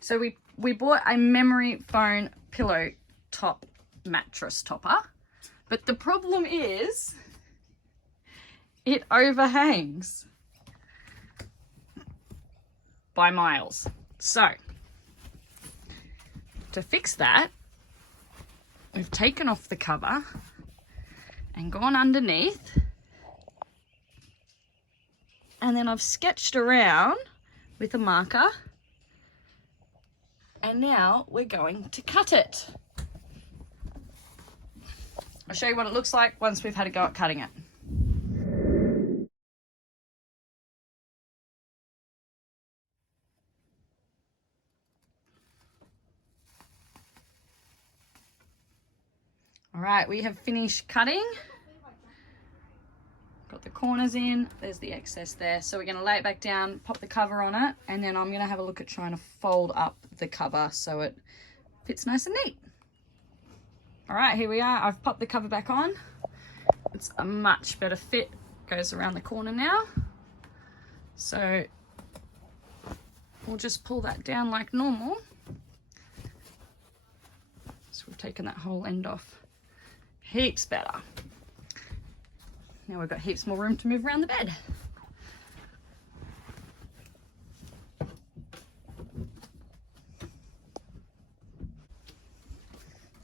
So we bought a memory foam pillow top mattress topper, but the problem is it overhangs by miles. So to fix that, we've taken off the cover and gone underneath, and then I've sketched around with a marker, and now we're going to cut it. I'll show you what it looks like once we've had a go at cutting it. All right, we have finished cutting. Got the corners in, there's the excess there. So we're gonna lay it back down, pop the cover on it, and then I'm gonna have a look at trying to fold up the cover so it fits nice and neat. All right, here we are. I've popped the cover back on. It's a much better fit. Goes around the corner now. So we'll just pull that down like normal. So we've taken that whole end off. Heaps better. Now we've got heaps more room to move around the bed.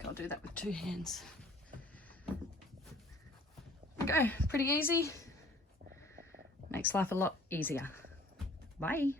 I'll do that with two hands. There we go, pretty easy. Makes life a lot easier. Bye.